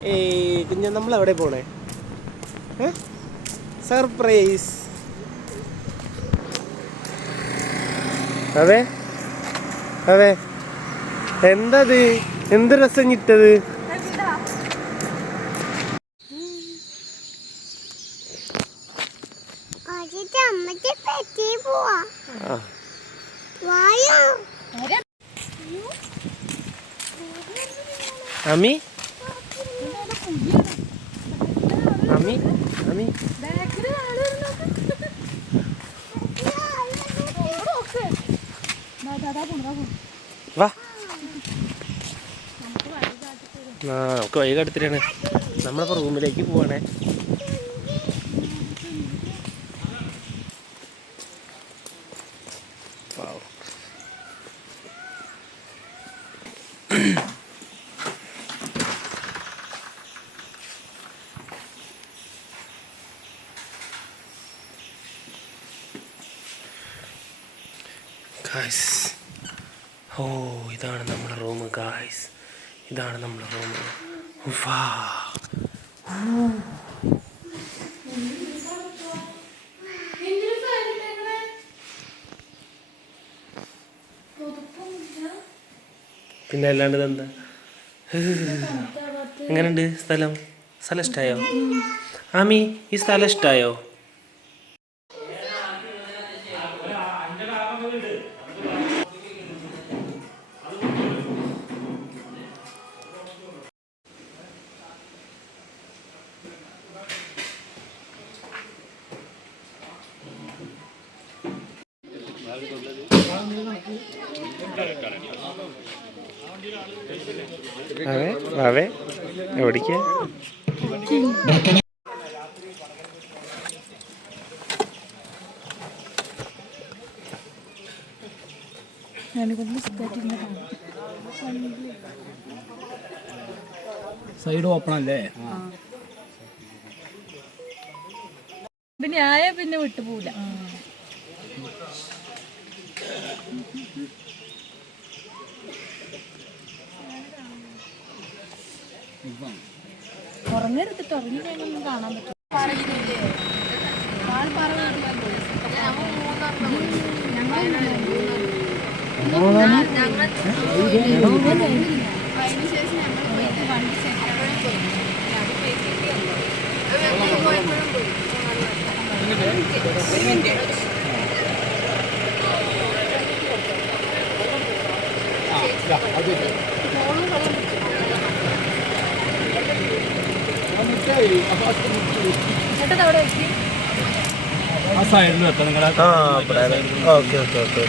കുഞ്ഞ നമ്മൾ എവിടെ പോണേ? സർപ്രൈസ്. അതെ അതെ, എന്തത്? എന്ത് രസം ഇട്ടത്? അമ്മി അമ്മി അമ്മി വാ, നമുക്ക് വൈകി എടുത്തിട്ടാണ് നമ്മളിപ്പോ റൂമിലേക്ക് പോവാണേ. ഗായ്സ്, ഓ ഇതാണ് നമ്മുടെ റൂം ഗായ്സ്, ഇതാണ് നമ്മുടെ റൂം. വാ, പിന്നെ അല്ലാണ്ട് ഇതെന്താ? എങ്ങനെയുണ്ട് സ്ഥലം? സ്ഥലം ഇഷ്ടമായോ ആമി? ഈ സ്ഥലം ഇഷ്ടമായോ? അതെ അതെ, എവിടേക്ക്? സൈഡ് ഓപ്പൺ അല്ലേ? പിന്നെ ആയ പിന്നെ വിട്ടുപോവില്ല. ഉറങ്ങരുത്തിട്ട് ഉറങ്ങി കഴിഞ്ഞൊന്നും കാണാൻ പറ്റും. ആ സൈഡിൽ വെക്കാം നിങ്ങളെ. Okay okay okay.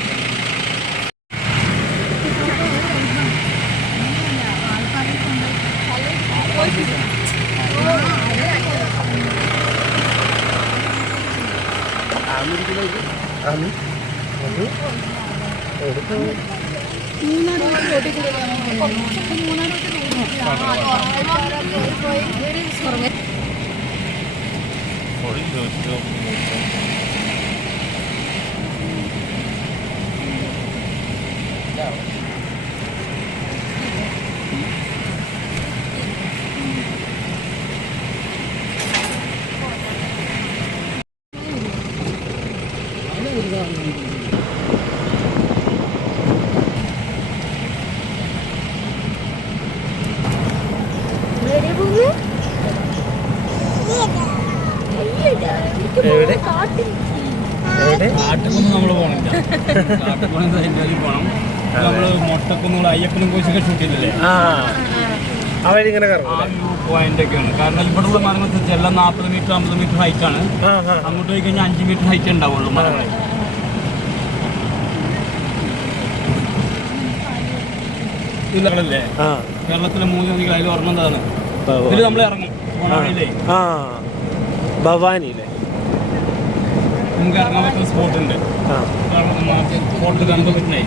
കാട്ടിക്കൊന്നും നമ്മൾ പോകണില്ല. കാട്ടിക്കുളം പോകണം. നമ്മള് മൊട്ടക്കുന്നും അയ്യപ്പനും കോശൊക്കെ ഷൂട്ടില്ലേ, ആ പോയിന്റ് ഒക്കെയാണ്. കാരണം ഇവിടെയുള്ള മരങ്ങൾ എല്ലാം 40 മീറ്റർ 50 മീറ്റർ ഹൈറ്റ് ആണ്. അങ്ങോട്ട് പോയി കഴിഞ്ഞാൽ 5 മീറ്റർ ഹൈറ്റ് ഉണ്ടാവുള്ളൂ മരങ്ങൾ. ഇതിലല്ലേ കേരളത്തിലെ 3 നദികൾ അതിൽ ഓർമ്മതാണ്. ഇതിൽ നമ്മൾ ഇറങ്ങും ഭവാനിയിലെ നമുക്ക് ഇറങ്ങാൻ പറ്റുന്ന സ്പോട്ടുണ്ട്. സ്പോട്ടിൽ കണ്ടു പറ്റുന്നേ.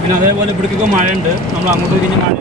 പിന്നെ അതേപോലെ ഇവിടേക്കൊക്കെ മഴ ഉണ്ട്. നമ്മൾ അങ്ങോട്ട് പോയി കഴിഞ്ഞാൽ മഴ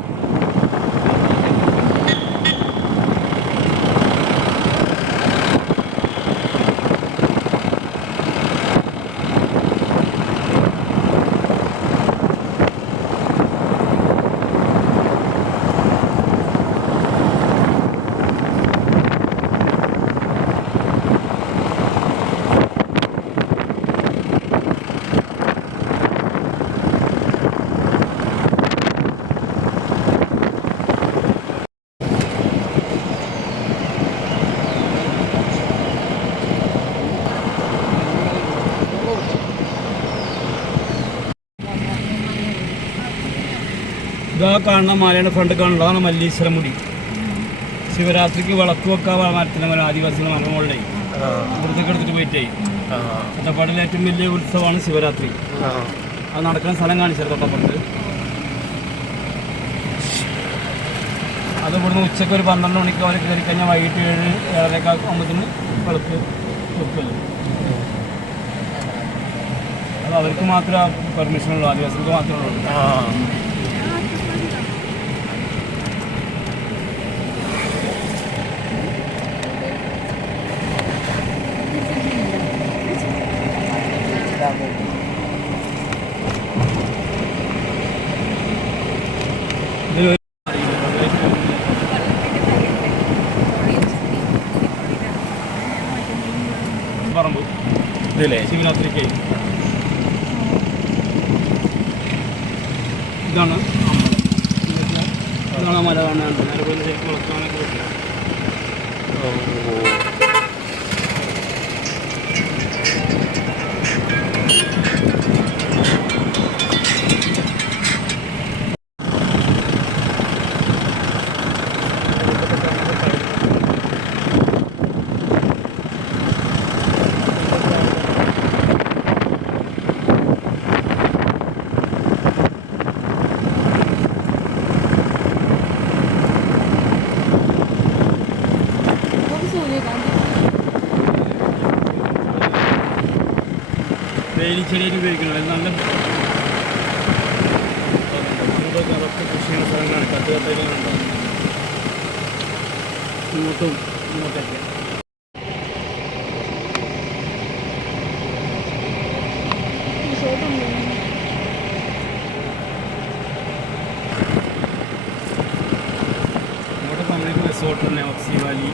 കാണുന്ന മലയുടെ ഫ്രണ്ട് കാണുന്നതാണ് മല്ലീശ്വരം മുടി. ശിവരാത്രിക്ക് വിളക്ക് വെക്കാൻ മരത്തിൻ്റെ മരം ആദിവാസികളുടെ മരമുകളുടെ ഇവിടത്തേക്ക് എടുത്തിട്ട് പോയിട്ടേ. അട്ടപ്പാടിലെ ഏറ്റവും വലിയ ഉത്സവമാണ് ശിവരാത്രി. അത് നടക്കുന്ന സ്ഥലം കാണിച്ചത് തൊട്ടപ്പുറത്ത്. അത് ഇവിടുന്ന് ഉച്ചയ്ക്ക് ഒരു 12 മണിക്ക് അവർ കയറി കഴിഞ്ഞാൽ വൈകിട്ട് 7-7:30 ആകുമ്പോഴത്തേന് വിളക്ക് വെക്കുമല്ലോ. അത് അവർക്ക് മാത്രമേ പെർമിഷനുള്ളൂ, ആദിവാസികൾക്ക് മാത്രമേ ഉള്ളൂ. പറമ്പ് ഇതില്ലേ ശിവരാത്രിക്ക് ഇതാണ് ഇതാണ് മല കാണാൻ വളർത്താനൊക്കെ പറ്റില്ല. വേലിച്ചെടിയിൽ ഉപയോഗിക്കണം. അത് നല്ല കൃഷി ചെയ്യുന്ന സ്ഥലങ്ങളാണ്. കത്തുകത്തലുകളുണ്ടാവും ഇങ്ങോട്ടും ഇങ്ങോട്ടൊക്കെ. ഇങ്ങോട്ട് സമയത്ത് റിസോർട്ട് തന്നെ ഓക്സി വാലി.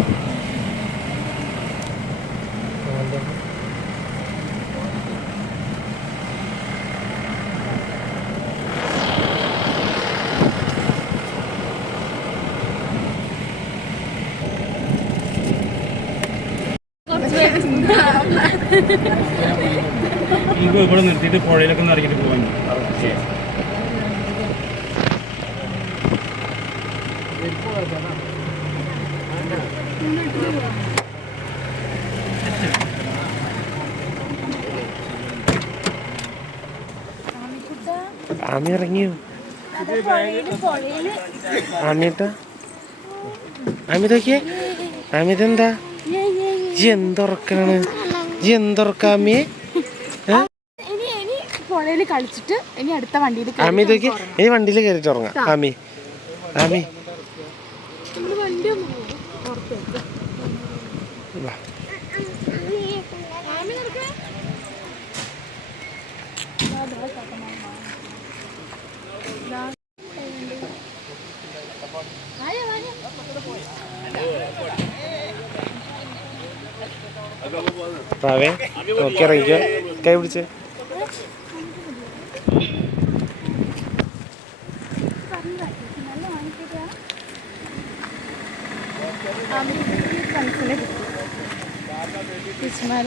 നമുക്ക് ഇവിടെ നിർത്തിയിട്ട് പുഴയിലൊക്കെ ഒന്ന് ഇറങ്ങിയിട്ട് പോകാൻ. ഓക്കെ. ആമി ഇറങ്ങിയോ? ആമിട്ടാ ആമി നോക്കിയേ. ആമി ഇതെന്താ? ജി എന്തുറക്കാണ്? ജി എന്തുറക്കാമിയെ? പുഴയിൽ കളിച്ചിട്ട് ഇനി അടുത്ത വണ്ടിയിൽ ആമി ഇതൊക്കെ ഇനി വണ്ടിയിൽ കയറിയിട്ട് ഉറങ്ങാം. ആമി ആമി പ്രാവേ നോക്കി ഇറങ്ങിക്കോ. കൈ പിടിച്ച്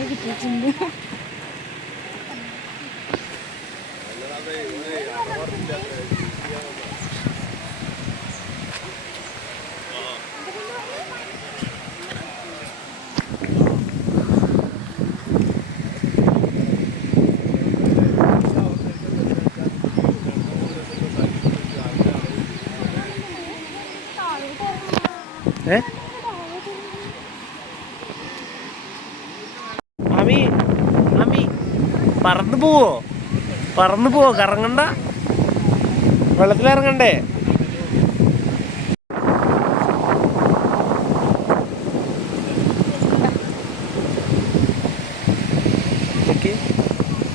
കിട്ടിയിട്ടുണ്ട്. ആമി ആമി പറന്നു പോവോ? പറന്നു പോവോ? കറങ്ങണ്ട, വെള്ളത്തിലിറങ്ങണ്ടേ?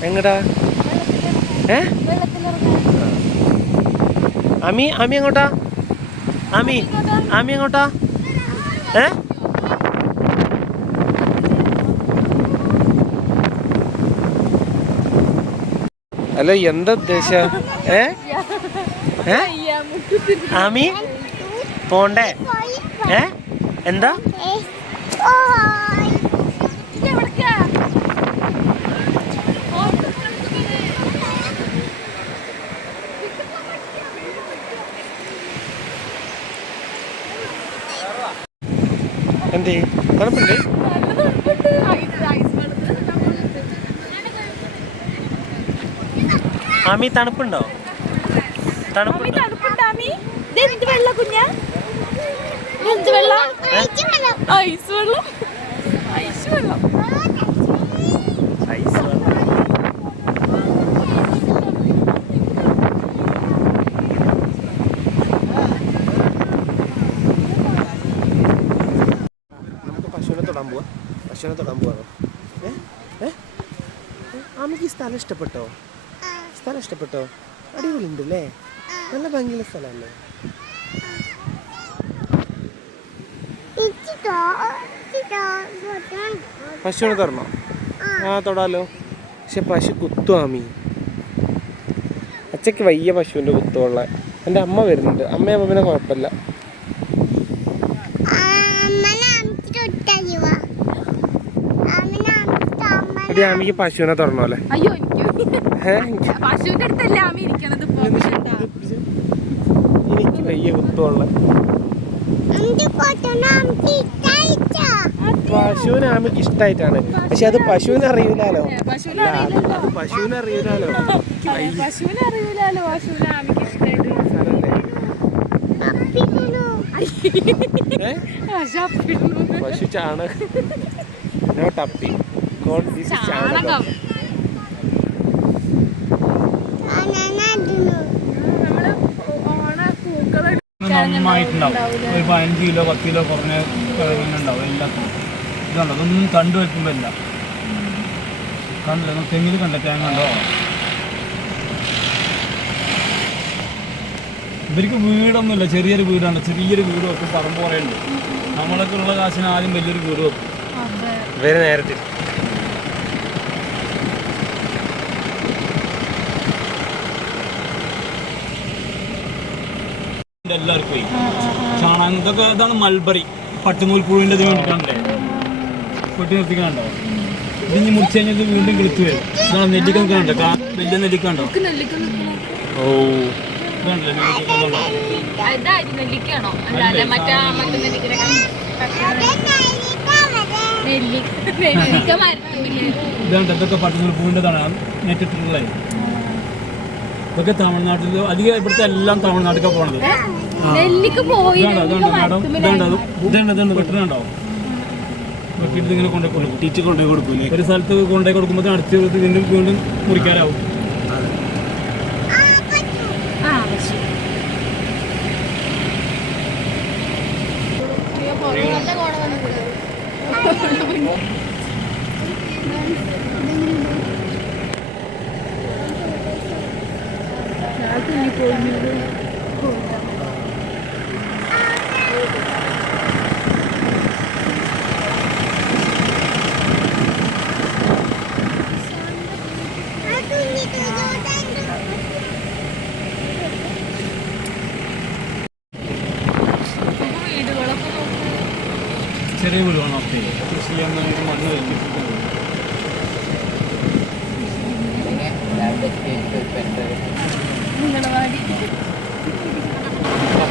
എങ്ങടാ? ആമി ആമി എങ്ങോട്ടാ? ആമി ആമി എങ്ങോട്ടാ? ഹലോ, എന്താ ഉദ്ദേശ? ആമി പോണ്ടേ? എന്താ? എന്തേ തണുപ്പുണ്ട്? ആമി തണുപ്പുണ്ടോ? തണുപ്പുണ്ടോ? ഐസ് വെള്ളം ഐസ് വെള്ളം ഐസ് വെള്ളം. നമുക്ക് പശുവിനെ തൊടാൻ പോവാണോ? ആമിക്ക് ഈ സ്ഥലം ഇഷ്ടപ്പെട്ടോ? അടിപൊളിയുണ്ട് അല്ലേ? നല്ല ഭംഗിയുള്ള സ്ഥലമല്ലേ? പശുവിനെ തൊടണോ? ആ തൊടാലോ. പക്ഷെ പശു കുത്തു ആമി. അച്ഛക്ക് വയ്യ പശുവിൻ്റെ കുത്തുള്ള. എൻ്റെ അമ്മ വരുന്നുണ്ട്. അമ്മയാകുമ്പോൾ പിന്നെ കുഴപ്പമില്ല. എടി ആമിക്ക് പശുവിനെ തൊടണോ അല്ലേ? അയ്യോ പശുവിന്റെ അടുത്തല്ലേ ആമി ഇരിക്കണത്. എനിക്ക് വയ്യ കുത്തുള്ള. പശുവിനെ ആമിക്ക് ഇഷ്ടായിട്ടാണ്. പക്ഷെ അത് പശുവിനെ അറിയൂലോ. അത് പശുവിനെ അറിയൂലോ. പശു ചാണകം. നോ ടപ്പി. ചാണകം. നന്നായിട്ടുണ്ടാവും. ഒരു 15 കിലോ 10 കിലോ കുറഞ്ഞ ഉണ്ടാവും എല്ലാത്തിനും. ഇതുണ്ടോ? അതൊന്നും കണ്ടു വയ്ക്കുമ്പോൾ ഇല്ല. കണ്ടില്ല? തെങ്ങിൽ കണ്ട തേങ്ങ ഉണ്ടോ? ഇവർക്ക് വീടൊന്നുമില്ല. ചെറിയൊരു വീടാണ്. ചെറിയൊരു വീട് വെക്കും. പറമ്പ് കുറേ ഉണ്ട്. നമ്മളൊക്കെ ഉള്ള കാശിന് ആദ്യം വലിയൊരു വീട് വെക്കും. വേറെ നേരത്തിൽ എല്ലാവർക്കും ചാണകം ഇതൊക്കെ ഇതാണ് മൽബറി. പട്ടുനൂൽ പുഴുവിൻ്റെ ഇത് വേണ്ടിക്കാണല്ലേ പൊട്ടി നിർത്തിക്കാണ്ടോ? ഇതിന് മുറിച്ച് കഴിഞ്ഞത് വീണ്ടും കിളുത്ത് വരും. ഇതാണ് നെല്ലിക്ക നിൽക്കാനുണ്ട്. വലിയ നെല്ലിക്ക ഉണ്ടോ? ഓ ഇതാണ്. ഇതൊക്കെ പട്ടുനൂൽ പൂവിൻ്റെതാണ് നെറ്റിട്ടുള്ളത്. ഇതൊക്കെ തമിഴ്നാട്ടിൽ അധികം. ഇവിടുത്തെ എല്ലാം തമിഴ്നാട്ടിലേക്ക് പോണത്. വെട്ടണുണ്ടോ? വെട്ടിയിട്ട് ഇങ്ങനെ കൊണ്ടുപോയി കൊടുക്കും. ഒരു സ്ഥലത്ത് കൊണ്ടുപോയി കൊടുക്കുമ്പോൾ അടുത്ത വീണ്ടും വീണ്ടും മുറിക്കാനാവും. ചെറിയ വീട് വേണം. ഒക്കെ കൃഷി ചെയ്യാൻ വേണ്ടിയിട്ട് മണ്ണ് വെച്ചിട്ടുണ്ട്.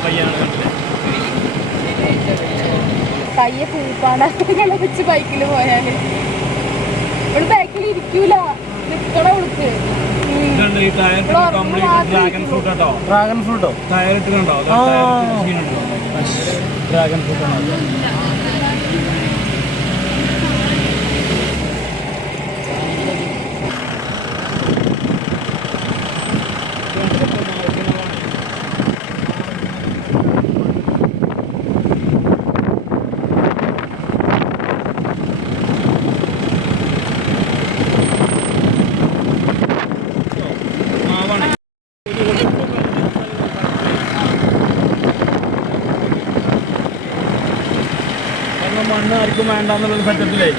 പയ്യാണ് കണ്ടില്ലേ? പയ്യെ പൂപ്പാട വെച്ച് ബൈക്കിൽ പോയാല് ഇവിടെ ബാക്കിൽ ഇരിക്കൂല. നിക്കണ ഉടുക്ക് ഈ ടയർ കംപ്ലീറ്റ് ഡ്രാഗൺ ഫ്രൂട്ട് കേട്ടോ. ഡ്രാഗൺ ഫ്രൂട്ടോ? ടയർ ഇട്ട് കണ്ടോ? ഡ്രാഗൺ ഫ്രൂട്ട് ആണോ? മണ്ണ് ആർക്കും വേണ്ടെന്നുള്ളൊരു പറ്റത്തില്ലേ?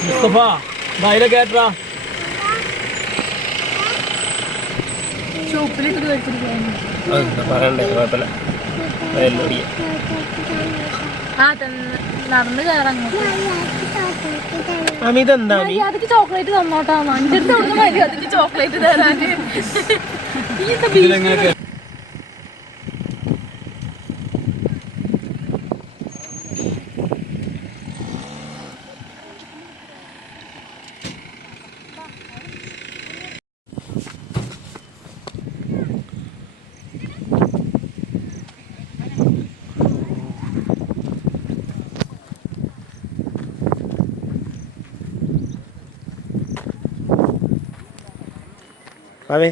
മുസ്തഫ അതിലെ കേട്ടാ ഷോപ്പിലിട്ട് വെച്ചിരിക്കുന്നു. പറയണ്ടേ കുഴപ്പമില്ല. നടന്ന് കയറാൻ ഇതെന്താ മര്യാദക്ക് ചോക്ലേറ്റ് തന്നോട്ടാ. എൻ്റെ അടുത്ത് മര്യാദക്ക് ചോക്ലേറ്റ് തരാന്. അതെ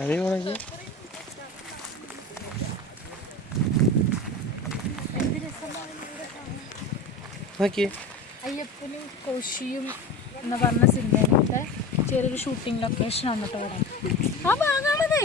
അതേ പോണെങ്കിൽ അയ്യപ്പനും കോശിയും എന്ന് പറഞ്ഞ സിനിമയിലത്തെ ചെറിയൊരു ഷൂട്ടിംഗ് ലൊക്കേഷൻ ആണ് കേട്ടോ ഇവിടെ. ആ ഭാഗമാണതേ.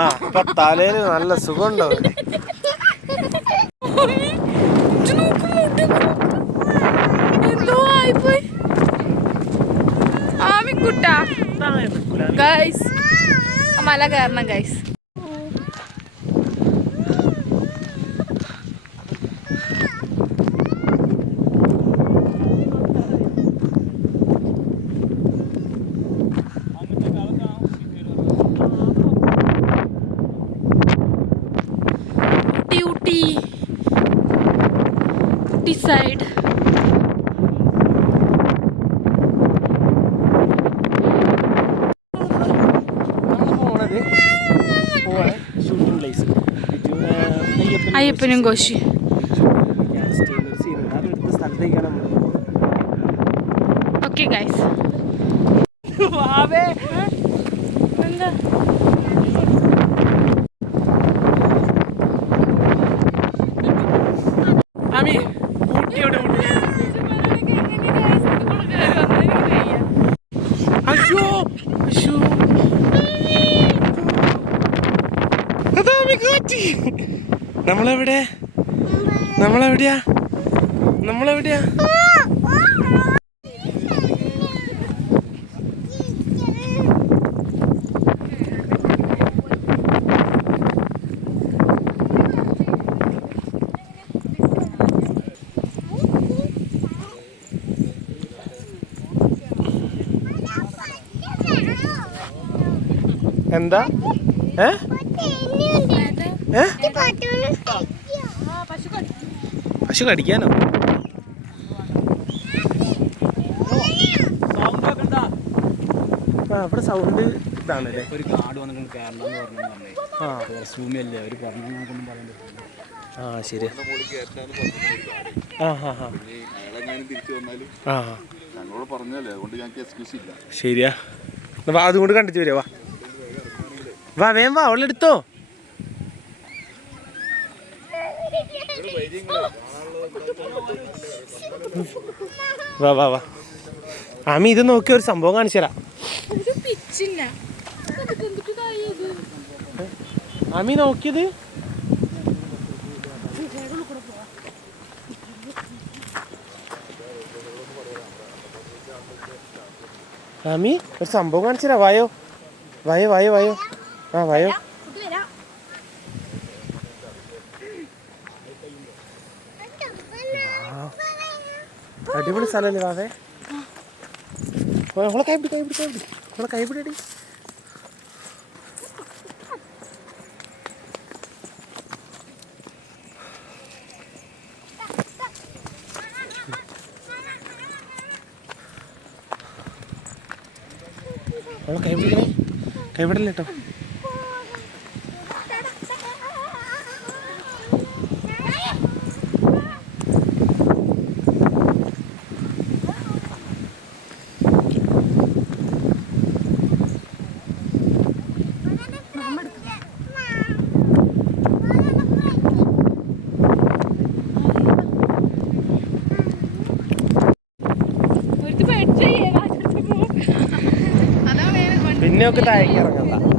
ആ ഇപ്പൊ തലയില് നല്ല സുഖമുണ്ടാവും. എന്തോ ആയിപ്പോയി ആമിക്കുട്ടാ. ഗൈസ് മല കയറണം ഗൈസ്. side. അയ്യപ്പനും കോശി ഓക്കെ ഗൈസ്. എന്താ നമ്മളെവിടെയാ എന്താ പശു കടിക്കാനോ? ആ ഇവിടെ സൗണ്ട് ഇതാണല്ലേ. ഒരു കാട് വന്നിട്ട് കേരളം എന്ന് പറഞ്ഞല്ലേ അവർ പറഞ്ഞൊന്നും പറയാൻ പറ്റില്ല. ആ ശരി. ശരിയാ. അതുകൊണ്ട് കണ്ടിട്ട് വരാ. വാ വേം വാ, അവളെടുത്തോ. വാ വാ വാ. ആമി ഇത് നോക്കി ഒരു സംഭവം കാണിച്ചു തരാം. ആമി നോക്കിയത് ആമി ഒരു സംഭവം കാണിച്ചു തരാം. വായോ വായോ വായോ വായോ. ആ വായോ. അടിപൊളി സ്ഥലമല്ലേ വാവേ. അവളെ കൈപിടി. എവിടെ കേട്ടോ? പിന്നെ ഒക്കെ താഴേക്ക് ഇറങ്ങണ്ട.